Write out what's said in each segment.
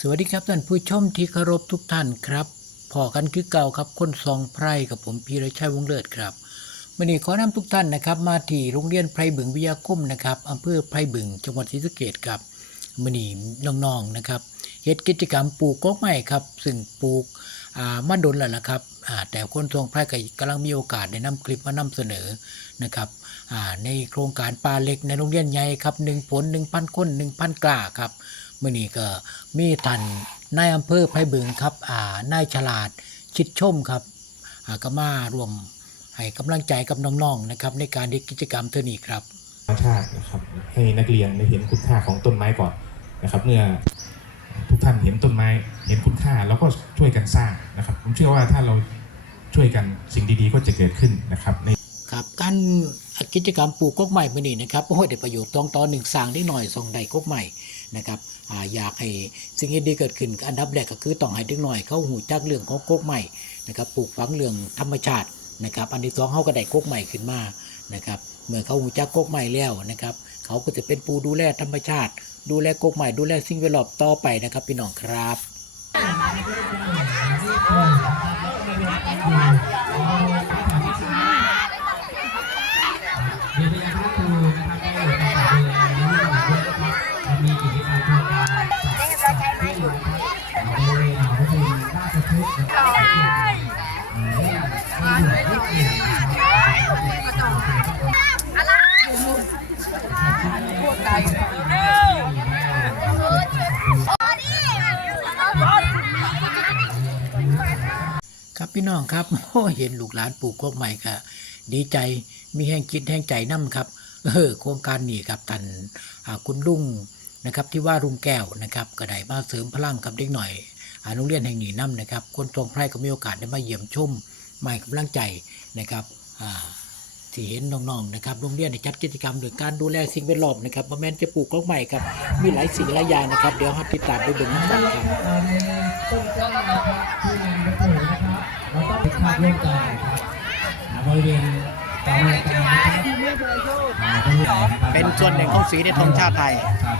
สวัสดีครับท่านผู้ชมที่เคารพทุกท่านครับพอกันคือเก่าครับคนซองไพรกับผมพีระชัยวงเลิศครับวันนี้ขอนำทุกท่านนะครับมาที่โรงเรียนไพรบึงวิทยาคมนะครับอำเภอไพรบึงจังหวัดศรีสะเกษครับมื่อนี้น้องๆนะครับเฮ็ดกิจกรรมปลูกกอกไม้ครับ ซึ่งปลูกอ่ามาดนแล้วล่ะครับแต่คนทรงไพรก็กำลังมีโอกาสได้นำคลิปมานำเสนอนะครับในโครงการปลาเล็กในโรงเรียนใหญ่ครับหนึ่งผลหนึ่งพันคนหนึ่งพันกล้าครับ มื่อนี้ก็มีท่านนายอำเภอไพบึงครับอ่านายฉลาดชิดชมครับอ่าก็มารวมให้กำลังใจกับน้องๆนะครับ ในการที่กิจกรรมเท่านี้ครับ ธรรมชาตินะครับให้นักเรียนได้เห็นคุณค่าของต้นไม้ก่อนนะครับ เมื่อทุกท่านเห็นต้นไม้ เห็นคุณค่าแล้วก็ช่วยกันสร้างนะครับ ผมเชื่อว่าถ้าเราช่วยกันสิ่งดีๆ ก็จะเกิดขึ้นนะครับใน ครับการกิจกรรมปลูกกกใหม่มื่อนี้นะครับโอ้ยได้ประโยชน์ตองตอนหนึ่งสร้างได้หน่อยสองใดกกใหม่นะครับ อยากให้สิ่งดีเกิดขึ้นอันดับแรกก็คือต้องให้เด็กหน่อย เขาหูจักเรื่องของกกใหม่นะครับปลูกฝังเรื่องธรรมชาตินะครับอันที่สองเขาก็ได้กกใหม่ขึ้นมานะครับเมื่อเขาหูจักกกใหม่แล้วนะครับเขาก็จะเป็นปูดูแลธรรมชาติ ดูแลกกใหม่ดูแลสิ่งแวดล้อมต่อไปนะครับพี่น้องครับ เรียนไปยังคณะครูนะครับได้ประกาศเรียนในรูปแบบด้วยนะครับมีกิจกรรมโครงการจัดขึ้นนะครับบริเวณหอประชุมราชพฤกษ์นะครับเอ่อเรื่องในหลวงรุ่นเรืองนะครับ ครับพี่น้องครับโอ้เห็นลูกหลานปลูกกกใหม่ก็ดีใจมีแห่งคิดแห่งใจนํครับเออโครงการนี้ครับท่านคุณลุงนะครับที่ว่ารุงแก้วนะครับก็ได้มาเสริมพลังกับเด็กหน่อยอ่าโรงเรียนแห่งนี้นํนะครับ คนทรงไพร่ก็มีโอกาสได้มาเยี่ยมชมใหม่กำลังใจนะครับอ่า ที่เห็นน้องๆนะครับโรงเรียนได้จัดกิจกรรมเรื่องการดูแลสิ่งแวดล้อมนะครับบ่แม่นจะปลูกกกใหม่ครับมีหลายสิ่งหลายอย่างนะครับ เดี๋ยวเราติดตามไปเบิ่งนำกันครับเอ่อในต้นกล้านะครับที่งานกระโปรงนะครับเราต้องเป็นภาพร่วมกันนะครับอ่าบริเวณกลางรายการนะครับอ่าบริเวณนะครับเป็นส่วนหนึ่งของสีในธงชาติไทยครับ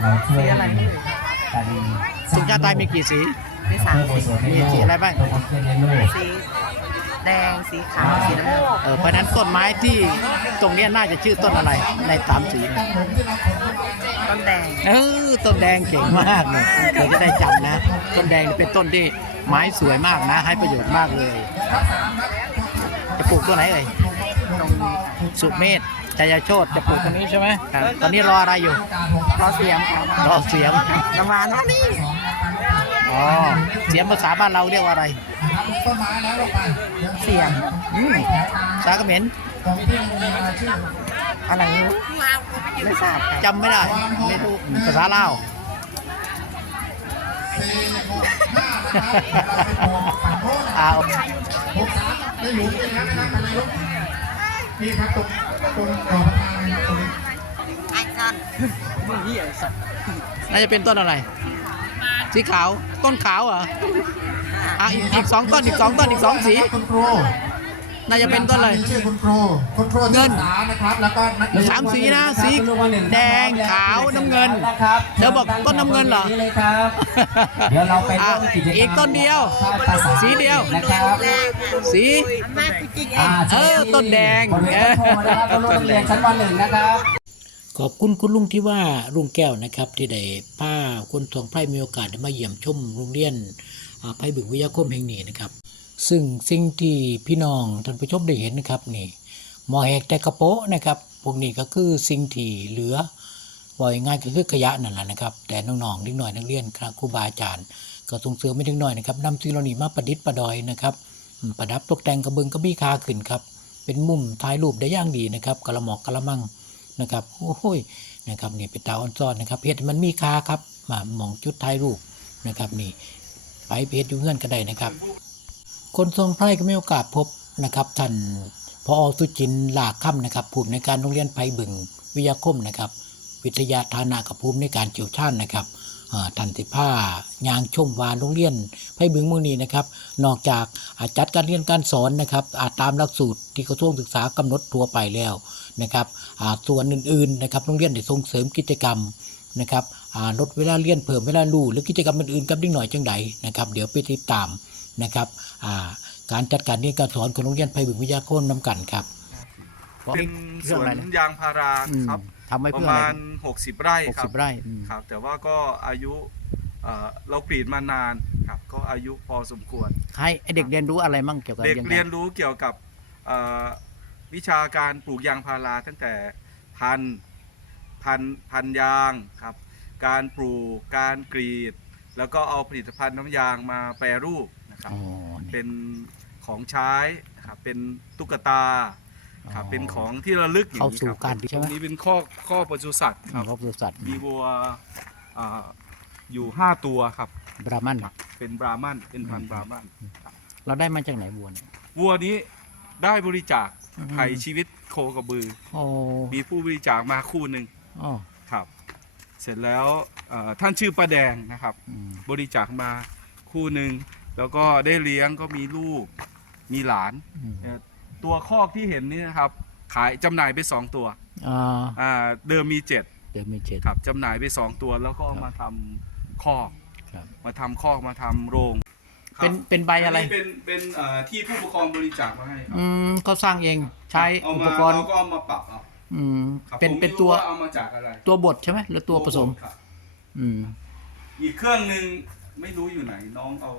เราช่วยกันธงชาติไทยมีกี่สี มีสามสี มีสีอะไรบ้างตรงกับเยลโล่สี แดงสีขาวสีน้ำเงินเออเพราะฉะนั้นต้นไม้ที่ตรงเนี้ยน่าจะชื่อต้นอะไรในสามสีต้นแดงเออต้นแดงเก่งมากเนี่ยเดี๋ยวจะได้จำนะ ต้นแดงนี่เป็นต้นที่ไม้สวยมากนะ ให้ประโยชน์มากเลย จะปลูกตัวไหนเอ่ยตรงนี้สุเมธจยโชตจะปลูกตัวนี้ใช่ไหมตอนนี้รออะไรอยู่ รอเสียงครับรอเสียงน้ำหวานว่านี่อ๋อเสียงภาษาบ้านเราเรียกว่าอะไร เสียงอืมภาษาเขมรอะไรไม่รู้ไม่ทราบครับจำไม่ได้ไม่รู้ภาษาลาวเอาหกสามได้หลุมไปแล้วนะครับท่านนายกนี่ครับตรงตรงรอประธานนะครับตรงนี้ไอ้กันน่าจะเป็นต้นอะไร สีขาว ต้นขาวเหรอ อะอีกอีกสองต้นอีกสองต้นอีกสองสีคุณครูน่าจะเป็นต้นอะไรชื่อคุณครูคุณครูเงินศึกษานะครับแล้วก็นักเรียนสามสีนะสีแดงขาวน้ำเงินนะครับเธอบอกต้นน้ำเงินเหรอนี่เลยครับเดี๋ยวเราไปร่วมกิจกรรมอีกต้นเดียวภาษาสีเดียวนะครับสีอ่าเออต้นแดงบริเวณต้นโพนะครับต้นโรงเรียนชั้นวันหนึ่งนะครับขอบคุณคุณลุงที่ว่าลุงแก้วนะครับที่ได้พาคนทองไพร่มีโอกาสได้มาเยี่ยมชมโรงเรียน อ่าไพบึงวิทยาคมแห่งนี้นะครับ ซึ่งสิ่งที่พี่น้องท่านผู้ชมได้เห็นนะครับนี่หมอแหกแต่กระโปะนะครับ พวกนี้ก็คือสิ่งที่เหลือบ่อยง่ายก็คือขยะนั่นแหละนะครับ แต่น้องๆเด็กหน่อยนักเรียนครับครูบาอาจารย์ ก็ส่งเสริมไม่ถึงหน่อยนะครับนำสิ่งเหล่านี้มาประดิษฐ์ประดอยนะครับ ประดับตกแต่งกระเบื้องก็มีค่าขึ้นครับ เป็นมุมถ่ายรูปได้ย่างดีนะครับกระหมอกกระมังนะครับโอ้ยนะครับนี่เป็นตาอ่อนซ่อนนะครับเพชรมันมีค่าครับมามองจุดถ่ายรูปนะครับนี่ ไปเพชรอยู่เงื่อนก็ได้นะครับ คนทรงไพร่ก็มีโอกาสพบนะครับท่านพออสุจินหลากค่ำนะครับภูมิในการโรงเรียนไพบึงวิทยาคมนะครับ วิทยาฐานะกับภูมิในการเฉียวชาญนะครับทันติผ้ายางชมวานโรงเรียนไพบึงเมืองนี้นะครับ นอกจากอาจัดการเรียนการสอนนะครับอาตามหลักสูตรที่กระทรวงศึกษากำหนดทั่วไปแล้วนะครับอ่าส่วนอื่นๆนะครับโรงเรียนได้ส่งเสริมกิจกรรมนะครับ ลดเวลาเรียนเพิ่มเวลาลู่หรือกิจกรรมอื่นๆกับเด็กหน่อยจังใดนะครับ เดี๋ยวไปติดตามนะครับอ่าการจัดการเรียนการสอนของโรงเรียนไพบึงวิทยาคมน้ำกันครับเป็นสวนยางพาราครับทำไว้ปเพื่ระออะไรมาณ 60 ไร่หกครัสิบบไร่อืมครับ แต่ว่าก็อายุเอ่อเรากรีดมานานครับ ก็อายุพอสมควรให้เด็กเรียนรู้อะไรมั่งเกี่ยวกับเด็กยังไงเรียนรู้เกี่ยวกับเอ่อวิชาการปลูกยางพาราตั้งแต่พันธุ์พันธุ์พันธุ์ยางครับ การปลูกการกรีด แล้วก็เอาผลิตภัณฑ์น้ำยางมาแปรรูปนะครับ อ๋อนี่ เป็นของใช้นะครับเป็นตุ๊กตาครับอ๋อเป็นของที่ระลึกอย่างเข้านี้สู่ครับการตใช่ไหม รงนี้เป็นข้อข้อปศุสัตว์คครัรับบบริษัทมีวัวอ่าอยู่ 5 ตัวครับ บรามันเป็นบราหมันเป็นพันธุ์บราหมันเราได้มาจากไหนบัวเนี่ย วัวนี้ได้บริจาคอืม ไถ่ชีวิตโคกระบือ โอ้มีผู้บริจาคมาคู่หนึ่งอ๋อครับ เสร็จแล้วเอ่อท่านชื่อป้าแดงนะครับ อืม บริจาคมาคู่หนึ่งแล้วก็ได้เลี้ยงก็มีลูกมีหลานอืม เอ่อตัวคอกที่เห็นนี่นะครับ ขายจำหน่ายไปสองตัวอ่าอ่าเดิมมีเจ็ดเดี๋ยวมีเจ็ดครับจำหน่ายไปสองตัว แล้วก็เอามาทำคอกครับ มาทำคอกมาทำโรงครับเป็นเป็นใบอะไร นนี้เป็นเป็นเอ่อที่ผู้ปกครองบริจาคมาให้ครับอืมเขาสร้างเองใช้เอาอุมาปกรณ์ เราก็เอามาปรับเอา อืมครับเป็นผมไม่เป็นรู้ตัวาเอามาจากอะไรตัวบดใช่ไหมหรือตัวผสม ครับ อืม อีกเครื่องหนึ่งไม่รู้อยู่ไหนน้องเอา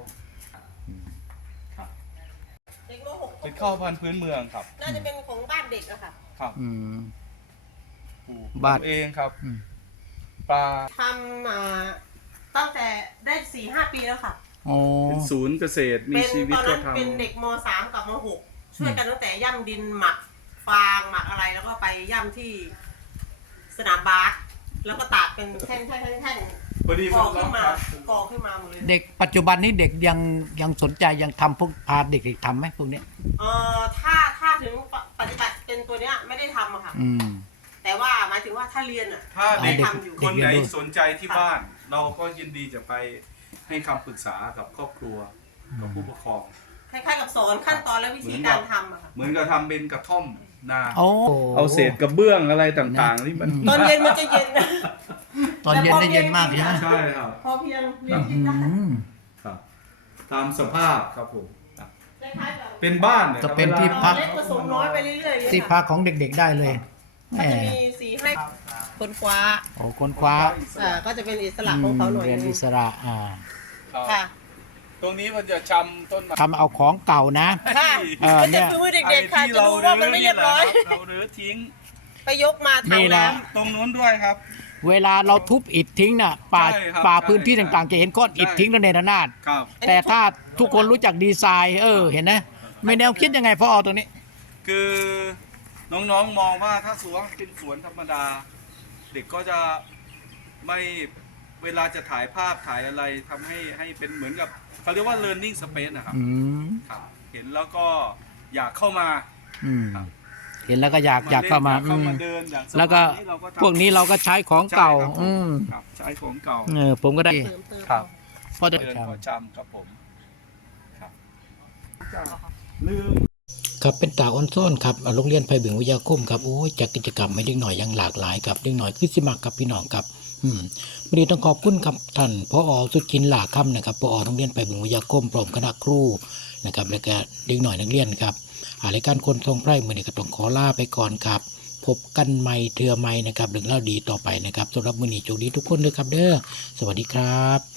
ครับเด็กม .6 เป็นข้าวพันธุ์พื้นเมืองครับ น่าจะเป็นของบ้านเด็กอะค่ะ ครับอืม ปลูกบ้าน เองครับ อืมปลาทำมาตั้งแต่ได้สี่ห้าปีแล้วค่ะโอ้เป็นศูนย์เกษตรมีเป็นชีวิตตอนก็นั้นทำเป็นเด็กม .3 กับม .6 ช่วยกันตั้งแต่ย่ำดินหมัก ฟางหมักอะไรแล้วก็ไปย่ำที่สนามบาสแล้วก็ตากเป็นแท่งแท่งแท่งแท่งพอดีก่อผมขึ้นมาครับก่อขึ้นมาหมดเลยเด็กปัจจุบันนี้เด็กยังยังสนใจยังทำพวกพาเด็กๆทำไหมพวกเนี้ยเอ่อถ้าถ้าถึงปฏิบัติเป็นตัวเนี้ยไม่ได้ทำอะค่ะ อืม แต่ว่าหมายถึงว่าถ้าเรียนอะถ้าเด็กได้ทำอยู่ คนไหนเด็กเรียนด้วยสนใจที่บ้าน เราก็ยินดีจะไปให้คำปรึกษากับครอบครัวกับผู้ปกครอง คล้ายๆกับสอนขั้นตอนและวิธีการทำอะค่ะเหมือนกับทำเป็นกระท่อมนาโอ้เอาเศษกระเบื้องอะไรต่างๆที่มันอืมตอนเย็นมันจะเย็นนะตอนเย็นได้เย็นมากใช่ไหมใช่ครับ พอเพียงเรียนอืที่ได้มครับ ตามสภาพครับผม คล้ายๆแบบเป็นบ้านยก็ครับเป็นวลาที่พักเล็กผสมน้อยไปเรื่อยๆอย่างที่เงี้ยพัค่ะกของเด็กๆได้เลยแหก็จะมมีสีให้คนคว้าโอ้คนคว้าอ่าก็จะเป็นอิสระของเขาหน่อยเรียนนึอิงสระอ่าครับค่ะ ตรงนี้มันจะชำต้นไม้ทำเอาของเก่านะ ค่ะเออมันเนี่จะยคือเด็กๆค่ะไอ้ที่จะดูว่ามันไม่เรียบร้อย เรารื้อทิ้ง ไปยกมานี่ทำแหละ น้ตรงนู้นด้วยครับ เวลาเราทุบอิฐทิ้งน่ะป่าใช่ครับป่าใช่พื้นที่ใช่ต่างๆ จะเห็นก้อนอิฐใช่ ทิ้งระเนระนาดครับำแต่ถ้าทุกคนรู้จักดีไซน์เออเห็นนะไม่แนวคิดยังไงพอเอาตรงนี้ คือน้องๆมองว่าถ้าสวนเป็นสวนธรรมดา เด็กก็จะไม่ เวลาจะถ่ายภาพถ่ายอะไรทำให้ให้เป็นเหมือนกับเขาเรียกว่า learning space นะครับอืมครับเห็นแล้วก็อยากเข้ามาอืมครับเห็นแล้วก็อยากอยากเข้ามาอยเข้าอืมมาเดินอย่างสบายแล้วก็นี่เราทำพวกนี้เราก็ใช้ของเก่า ใช่ครับอืมครับใช้ของเก่าเออผมก็ได้เติมเติมครับพอจะเดินทำขอจำครับผมครับลืม ครับเป็นตาออนซ่อนครับโรงเรียนไผ่เบึงวิทยาคมครับโอ้ยจัดกิจกรรมให้เด็กหน่อยอยังหลากหลายครับเด็กหน่อยคือสิมักกับพี่น้องครับอืม วันนี้ต้องขอบคุณครับท่านพออสุดกินหลาค่ำนะครับพออโรงเรียนไปบุญวิทยาคมพร้อมคณะครูนะครับแล้วก็เด็กหน่อยนักเรียนครับอ่ารายการคนทรงไพร่มือนี้ก็ต้องขอลาไปก่อนครับ พบกันใหม่เทือใหม่นะครับเรื่องเล่าดีต่อไปนะครับสำหรับมือนี้โชคดีทุกคนเลยครับเด้อสวัสดีครับ